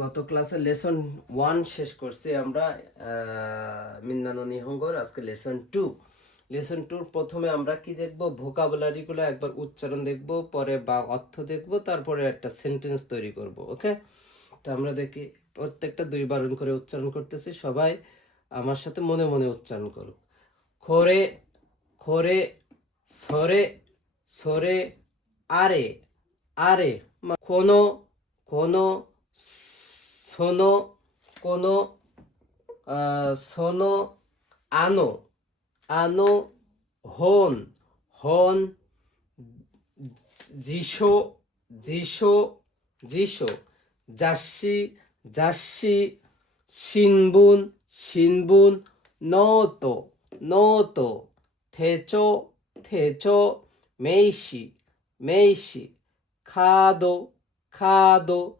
গত ক্লাসে লেসন 1 শেষ করছি আমরা মিন্নানো নিহঙ্গর। আজকে লেসন 2 প্রথমে আমরা কি দেখব, ভোকাবুলারিগুলো একবার উচ্চারণ দেখব, পরে বা অর্থ দেখব, তারপরে একটা সেন্টেন্স তৈরি করব। ওকে, তো আমরা দেখি প্রত্যেকটা 2 বার করে উচ্চারণ করতেছি। সবাই আমার সাথে মনে মনে উচ্চারণ করুক। খরে খরে, সরে সরে, আরে আরে, কোনো কোনো, শোনো কোনো, শোনো, আনো আনো, হন হন, যিশো যিশো যিশো, যাসি যাসি, 신분 신분, 노또 노또, 태조 태조, 메이시 메이시, 카도 카도,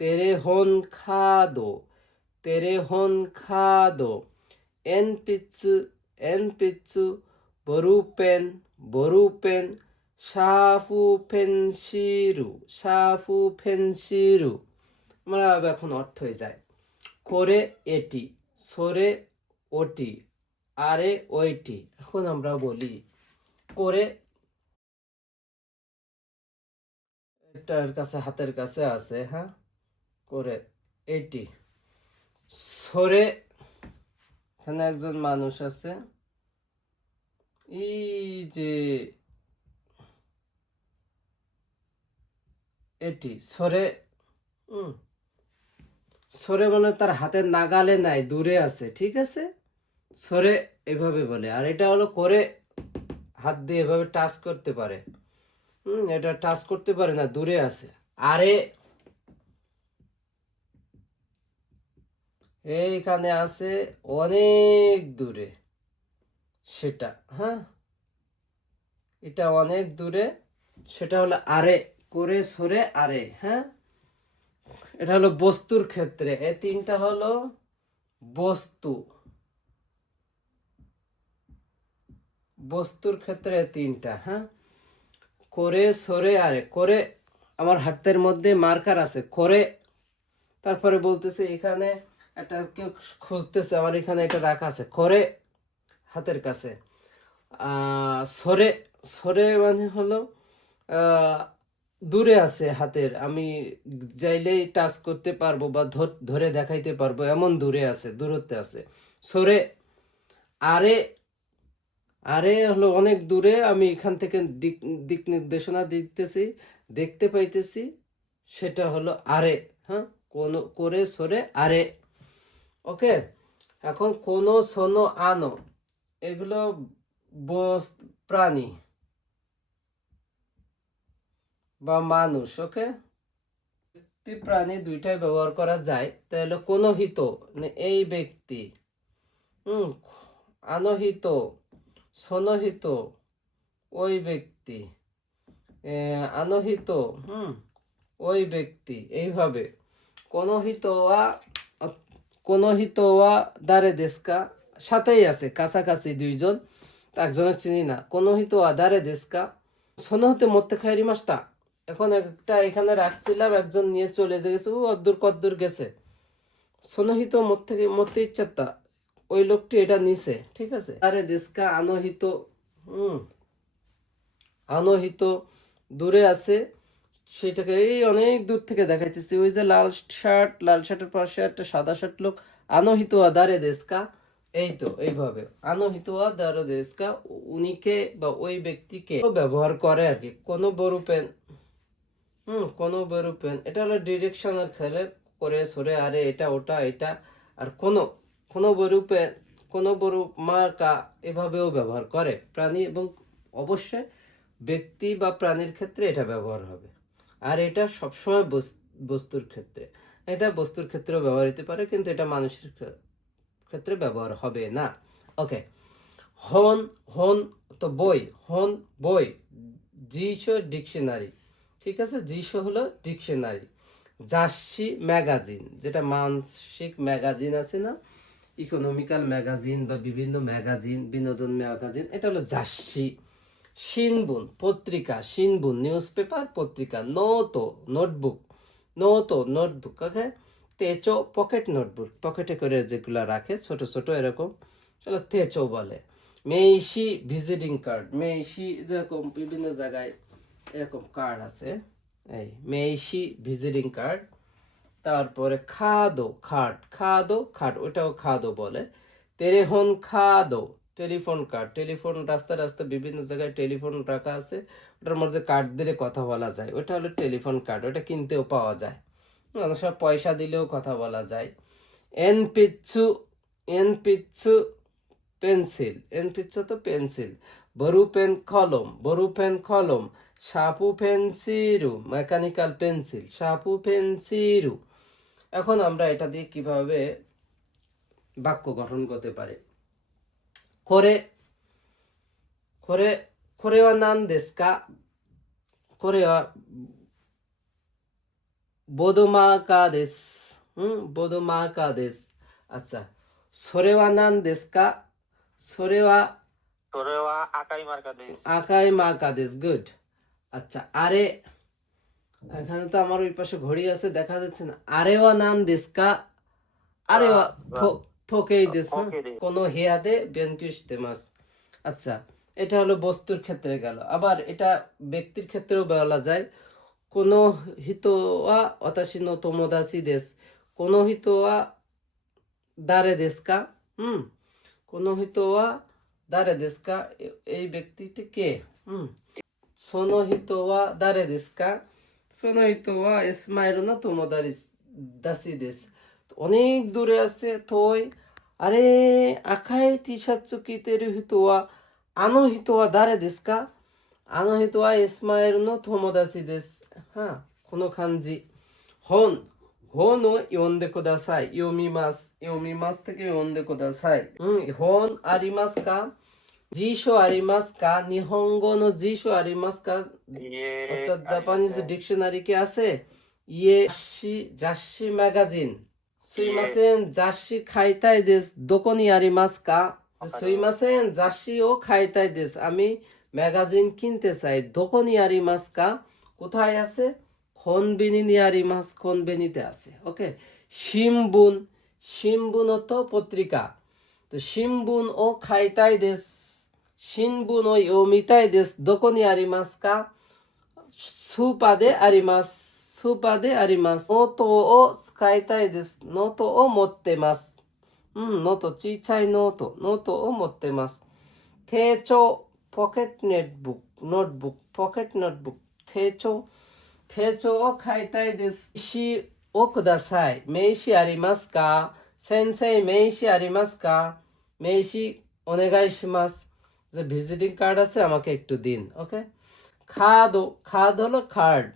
테레혼 카도 테레혼 카도, 엔피츠 엔피츠, 보루펜 보루펜, শাফু পেন্সিলু শাফু পেন্সিলু। আমরা এখন অর্থ হয়ে যায়। করে এটি, সরে ওটি, আরে ওইটি। এখন আমরা বলি করে, এটার কাছে হাতের কাছে আছে, হ্যাঁ, করে এটি। সরে, এখানে একজন মানুষ আছে, এই যে এটি সরে, সরে মানে তার হাতের নাগালে নাই, দূরে আছে, ঠিক আছে, সরে এভাবে বলে। আর এটা হলো করে, হাত দিয়ে এভাবে টাচ করতে পারে, এটা টাচ করতে পারে না, দূরে আছে। আরে এইখানে আছে, অনেক দূরে, সেটা, হ্যাঁ, এটা অনেক দূরে, সেটা হলো আরে। করে সরে আরে, হ্যাঁ, এটা হলো বস্তুর ক্ষেত্রে। এই তিনটা হলো বস্তু, বস্তুর ক্ষেত্রে তিনটা, হ্যাঁ, করে সরে আরে। করে, আমার হাতের মধ্যে মার্কার আছে, করে, তারপরে বলতেছে এখানে একটা কেউ খুঁজতেছে, আমার এখানে এটা রাখা আছে, করে হাতের কাছে। সরে, সরে মানে হলো দূরে আছে হাতের, আমি চাইলেই টাচ করতে পারবো বা ধরে দেখাইতে পারবো, এমন দূরে আছে, দূরত্বে আছে। সরে আরে, আরে হলো অনেক দূরে, আমি এখান থেকে দিক দিক নির্দেশনা দিতেছি, দেখতে পাইতেছি, সেটা হলো আরে, হ্যাঁ, কোন করে সরে আরে। ওকে, এখন কোনো শোনো আনো, এগুলো প্রাণী বা মানুষ। ওকে, প্রাণী দুইটাই ব্যবহার করা যায়। তাহলে কোনো হিত মানে এই ব্যক্তি, আনহিত, সনহিত ওই ব্যক্তি, আনহিত ওই ব্যক্তি, এইভাবে। কোনো হিত ওয়া, কোনো হিত ওয়া দারে দেশকা, সাথেই আছে, কাছাকাছি দুইজন, একজনের চিনি না। কোনো হিত ওয়া দারে দেশকা, শোনো হতে মরতে খাইরি মাসটা। এখন একটা এখানে রাখছিলাম, একজন নিয়ে চলে গেছে, ও অদ্দূর কদ্দূর গেছে, সনহিত মরতে ইচ্ছাটা, ওই লোকটি এটা নিছে, ঠিক আছে। আরে দেশকা আনহিত, আনহিত দূরে আছে, সেটাকে এই অনেক দূর থেকে দেখাইতেছি। ওই যে লাল শার্ট, লাল শার্টের পাশে একটা সাদা শার্ট লোক, আনহিত আদারে দেশকা, এই তো এইভাবে আনহিত আদারে দেশকা, উনিকে বা ওই ব্যক্তিকে ব্যবহার করে আর কি। কোনো বরুপেন, কোনো বরুপেন, এটা হলো ডিরেকশনের খেলে, করে সরে আরে, এটা ওটা এটা। আর কোনো কোনো বরুপেন, কোনো বরু মার্কা, এভাবেও ব্যবহার করে প্রাণী, এবং অবশ্যই ব্যক্তি বা প্রাণীর ক্ষেত্রে এটা ব্যবহার হবে। আর এটা সবসময় বস্তুর ক্ষেত্রে, এটা বস্তুর ক্ষেত্রেও ব্যবহার হতে পারে, কিন্তু এটা মানুষের ক্ষেত্রে ব্যবহার হবে না। ওকে, হন হন তো বই, হন বই, জিশো ডিকশনারি, ঠিক আছে, জিশো হলো ডিকশনারি। জার্সি ম্যাগাজিন, যেটা মানসিক ম্যাগাজিন আছে না, ইকোনমিক্যাল ম্যাগাজিন বা বিভিন্ন ম্যাগাজিন, বিনোদন ম্যাগাজিন, এটা হলো জার্সি। শিনবুন পত্রিকা, শিনবুন নিউজ পেপার, পত্রিকা। নোতো নোটবুক, নোতো নোটবুক। ওকে, তেচো পকেট নোটবুক, পকেটে করে যেগুলা রাখে ছোট ছোট এরকম, সেটা তেচো বলে। মেইশি ভিজিটিং কার্ড, মেইশি যেরকম বিভিন্ন জায়গায় এরকম কার্ড আছে, এই মেইশি ভিজিটিং কার্ড। তারপরে খাদো খাট, খাদো খাট, ওটাও খাদো বলে। তেরেহন খাদো টেলিফোন কার্ড, টেলিফোন রাস্তা রাস্তা বিভিন্ন জায়গায় টেলিফোন রাখা আছে, ওটার মধ্যে কার্ড দিলে কথা বলা যায়, ওটা হলো টেলিফোন কার্ড, ওটা কিনতেও পাওয়া যায়, অনেক সময় পয়সা দিলেও কথা বলা যায়। এন পিচ্ছু, এন পিচ্ছু পেন্সিল, এন পিচ্ছু তো পেন্সিল। বরু পেন কলম, বরু পেন কলম। সাপু পেন্সিরু মেকানিক্যাল পেন্সিল, সাপু পেন্সিরু। এখন আমরা এটা দিয়ে কিভাবে বাক্য গঠন করতে পারি। করে, করে, করেওয়া নান দেস্কা, করেওয়া বোদোমা কা দেস, বোদোমা কা দেস। আচ্ছা, সরেওয়া নান দেস্কা, সরেওয়া আকাই মা কা দেস, গুড। আচ্ছা, আরে, এখানে তো আমার ওই পাশে ঘড়ি আছে দেখা যাচ্ছে না। আরেওয়া নান দেস্কা, আরেওয়া থোকেই দেস না, কোনো হেয়াদে বেনকিউশতে মাস। আচ্ছা, এটা হলো বস্তুর ক্ষেত্রে গেল। আবার এটা ব্যক্তির ক্ষেত্রেও বলা যায়। কোনো হিতোয়া অতাশি নো তোমোদাসি দেস, কোনো হিতোয়া দারে দেস্কা, কোনো হিতোয়া দারে দেস্কা, এই ব্যক্তিটি কে, সোনো হিতোয়া দারে দেস্কা, সোনো হিতোয়া ইসমাইল না তোমোদারি দাসি দেস। অনেক দূরে আছে থই। আরে আকাই টি শার্ট কিতেরু হিতোয়া আনো হিতোয়া দারে দেস্কা, আনো হিতোয়া ইসমাইল নো তোমোদাসি দেস। হ্যাঁ, কোনো খানজি। হন, হন ও ইয়ন্দে কোদাসাই, ইয়োমিমাস, ইয়োমিমাস থেকে ইয়ন্দে কোদাসাই। হন আরিমাস কা, জিশো আরিমাস কা, নিহঙ্গো নো জিশো আরিমাস কা, অর্থাৎ জাপানিজ ডিকশনারি কে আছে। ইয়ে জাসি, জাসি ম্যাগাজিন। সুইমাসেন জাসি খাইতাই দেস, দোকনি আরিমাস কা। সুইমাসেন জাসি ও খাইতাই দেস, আমি ম্যাগাজিন কিনতে চাই। দোকনি আরিমাস কা, কোথায় আছে? খনবিনি আরিমাস, খনবেনিতে আছে। ওকে। শিমবুন, শিমবুন তো পত্রিকা, তো শিমবুন ও খাইতাই দেস, শিনবুন ও ইয়োমিতাই দেস, দোকনি আরিমাস কা, সুপাদে আরিমাস, সুপাদে আরিমাস। নোতো ও খাইতাই দেস, নোতো ও মত্তে মাস। নোতো চিচাই নোতো, নোতো ও মত্তে মাস। থেচো pocket notebook, notebook, pocket notebook. থেচো, থেচো ও খাইতাই দেস। মেইশি ও কুদাসাই, মেইশি আরিমাস কা, সেনসেই মেইশি আরিমাস কা, মেইশি ওনেগাই শিমাস, যে ভিজিটিং কার্ড আছে আমাকে একটু দিন। ওকে। খাদো, খাদ হলো কার্ড,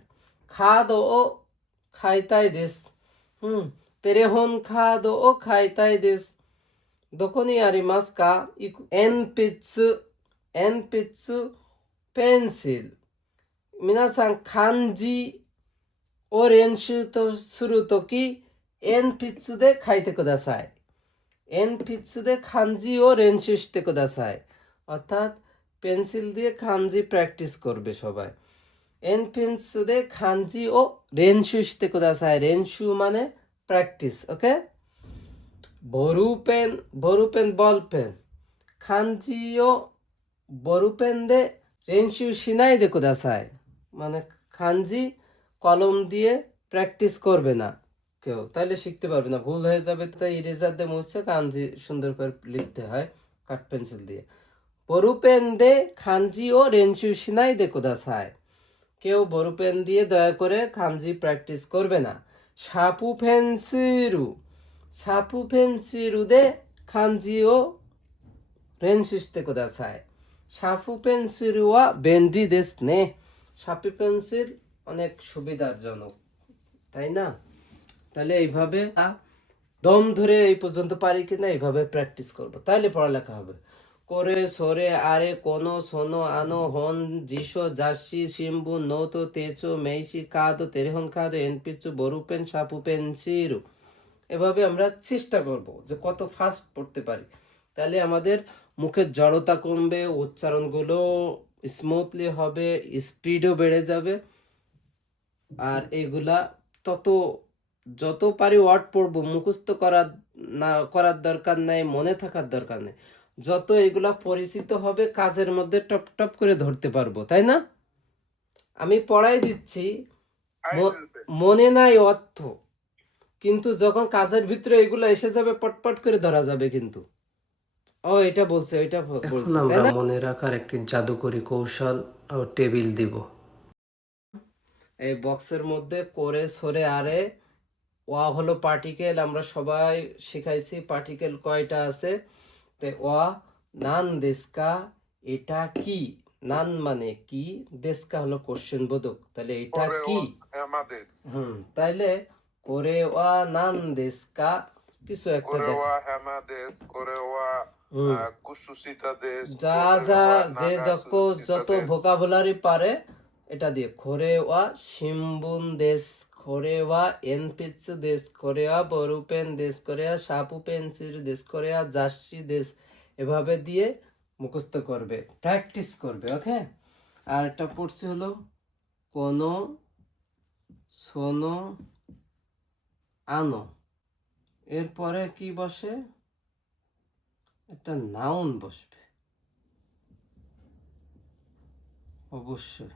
খাদো ও খাইতাই দেস। তেরেহন খাদো ও খাইতাই দেস, দোকনি আরিমাস কা। এন পিৎসু, এন পিৎসু পেন্সিল। 皆さん漢字を練習とするとき、鉛筆で書いてください。鉛筆で漢字を練習してください。অর্থাৎ পেন্সিল দিয়ে খানজি প্র্যাকটিস করবে সবাই। এনপেন্সু দে খানজি ও রেনশু শিতে কুদাসাই, রেনশু মানে প্র্যাকটিস। ওকে। বরু পেন, বরু পেন বল পেন, খানজি ও বরু পেন দে রেনশু শিনাই দে কুদাসাই, মানে খানজি কলম দিয়ে প্র্যাকটিস করবে না কেউ, তাইলে শিখতে পারবে না, ভুল হয়ে যাবে। তাই ইরেজার দিয়ে মুছছে, খানজি সুন্দর করে লিখতে হয় কাঠ পেন্সিল দিয়ে। বরু পেন দে খানজি ও রেনশু শিনাই দে কুদাসাই, কেউ বরু পেন দিয়ে দয়া করে খানজি প্র্যাকটিস করবে না। সাপু পেন্সিরু, সাপু পেন্সিরু দে খানজি ও রেনশু শিতে কুদাসাই। সাপু পেন্সিরু ওয়া বেন্ডি দেস নে, সাপু পেন্সিল অনেক সুবিধাজনক, তাই না? তাহলে এইভাবে দম ধরে এই পর্যন্ত পারি কিনা এইভাবে প্র্যাকটিস করবো, তাইলে পড়ালেখা হবে। করে সরে আরে কোনো সোনো আনো হন জিশো জাসি শিম্বু নৌতো তেচো মেইশি কাদো তেরেহন কাদো এনপিচু বরুপেন সাপুপেন সিরু। এভাবে আমরা চেষ্টা করব যে কত ফাস্ট পড়তে পারি, তাহলে আমাদের মুখের জড়তা কমবে, উচ্চারণগুলো স্মুথলি হবে, স্পিডও বেড়ে যাবে, আর এগুলা তত যত পারি ওয়ার্ড পড়বো, মুখস্থ করার দরকার নাই, মনে থাকার দরকার নেই। যত এগুলা পরিচিত হবে কাজের মধ্যে টপ টপ করে ধরতে পারবো, তাই না? আমি পড়াই দিচ্ছি, মনে নাই অর্থ, কিন্তু যখন কাজের ভিতরে এগুলো এসে যাবে পটপট করে ধরা যাবে। কিন্তু এটা বলছে, ওইটা বলছে, তাই না? মনে রাখার একটি জাদুকরি কৌশল ও টেবিল দিব। এই বক্সের মধ্যে করে সরে আরে ওয়া হলো পার্টিকেল, আমরা সবাই শিখাইছি পার্টিকেল কয়টা আছে। তে ওয়া নান দেশকা, এটা কি? নান মানে কি, দেশকা হলো কোশ্চেন বোধক, তাহলে এটা কি? তাইলে করে ওয়া নান দেশকা কিছু একটা দেখো, যা যা যে যত ভোকাবুলারি পারে এটা দিয়ে। খোরে ওয়া শিম্বুন দেশ, খোরে ওয়া এনপিৎসু দেশ, খোরে ওয়া বরুপেন দেশ, খোরে ওয়া সাপু পেন্সিল দেশ, খোরে ওয়া জাসি দেশ, এভাবে দিয়ে মুখস্থ করবে, প্র্যাকটিস করবে। ওকে, আর এটা পড়ছে হলো কোনো সোনো আনো, এরপরে কি বসে? একটা নাউন বসবে অবশ্যই।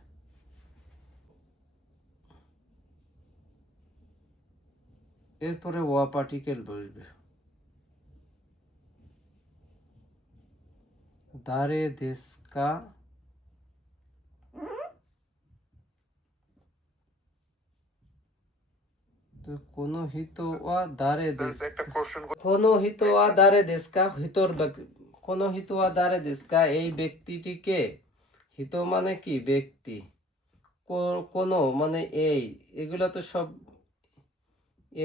এরপরে ওয়া পার্টিকেল বসবে, দারে দেশকা, তো কোনো হিত ওয়া দারে দেশ, কোনো হিত ওয়া দারে দেশকা, হিতর কোনো হিত ওয়া দারে দেশকা, এই ব্যক্তিটিকে, হিত মানে কি? ব্যক্তি, কোনো মানে এই, এগুলা তো সব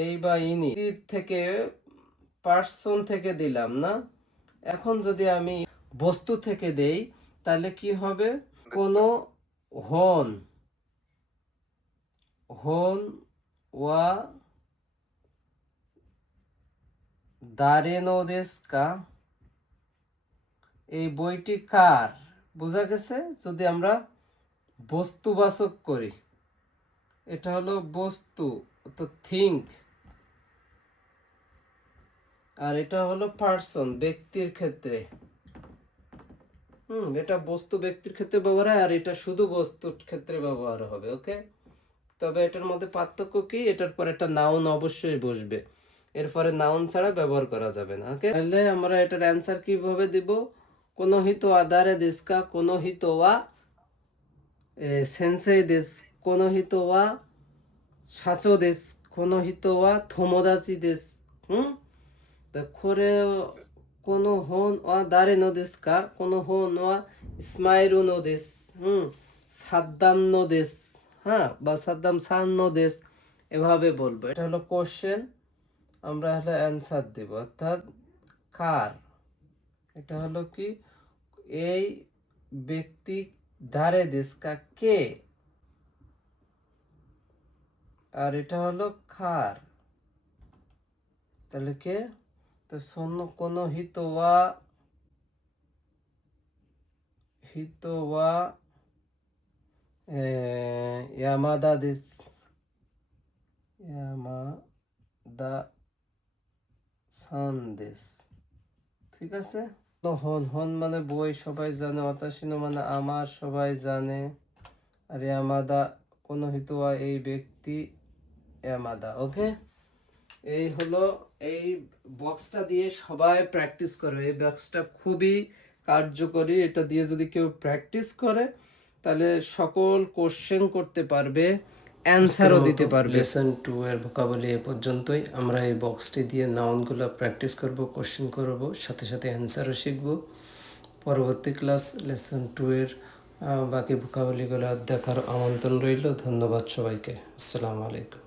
এই বা ইনি থেকে, পার্সন থেকে দিলাম না। এখন যদি আমি বস্তু থেকে দেই তাহলে কি হবে? কোনো হন, হন ওয়া দারেনো দেশকা, এই বইটি কার? বোঝা গেছে? যদি আমরা বস্তুবাচক করি, এটা হলো বস্তু, তো থিঙ্ক, আর এটা হলো পার্সন, ব্যক্তির ক্ষেত্রে। এটা বস্তু ব্যক্তির ক্ষেত্রে ব্যবহার হয়, আর এটা শুধু বস্তুর ক্ষেত্রে ব্যবহার হবে। ওকে, তবে এটার মধ্যে পার্থক্য কি? এটার পর একটা নাউন অবশ্যই বসবে, এরপরে নাউন ছাড়া ব্যবহার করা যাবে না। ওকে, তাহলে আমরা এটার অ্যান্সার কিভাবে দিব? কোনো হিত আদারে দেশকা, কোনো হিত ওয়া সেন্সেই দেশ, কোনো হিত ওয়া সাচো দেশ, কোনো হিত ওয়া থোমোদাচি দেশ। খোরে কোনো হন ওয়া দারে নো দেশ কা, কোনো হন ওয়া স্মাইরু নো দেশ, সাদ্দাম নো দেশ, হ্যাঁ, বা সাদ্দাম সান নো দেশ, এভাবে বলবো। এটা হলো কোশ্চেন, আমরা হলো অ্যান্সার দেব, অর্থাৎ কার। এটা হলো কি? এই ব্যক্তি দারে দেশ কা, কে, আর এটা হলো কার, তাহলে কে? তো সোনো কোনো হিতোয়া, হিতোয়া ইয়ামাদা দেশ, ইয়ামাদা সান দেশ, ঠিক আছে? তো হন, হন মানে বই, সবাই জানে। অতাশিনো মানে আমার, সবাই জানে। আর ইয়ামাদা কোনো হিতোয়া, এই ব্যক্তি ইয়ামাদা। ওকে, এই হলো, এই বক্সটা দিয়ে সবাই প্র্যাকটিস করে। এই বক্সটা খুবই কার্যকরী, এটা দিয়ে যদি কেউ প্র্যাকটিস করে তাহলে সকল কোশ্চেন করতে পারবে, অ্যান্সারও দিতে পারবে। লেসন 2 এর ভোকাবুলারি এ পর্যন্তই। আমরা এই বক্সটি দিয়ে নাউনগুলো প্র্যাকটিস করব, কোশ্চেন করব, সাথে সাথে অ্যান্সারও শিখব। পরবর্তী ক্লাস লেসন 2 এর বাকি ভোকাবুলারিগুলো দেখার আমন্ত্রণ রইল। ধন্যবাদ সবাইকে। আসসালামু আলাইকুম।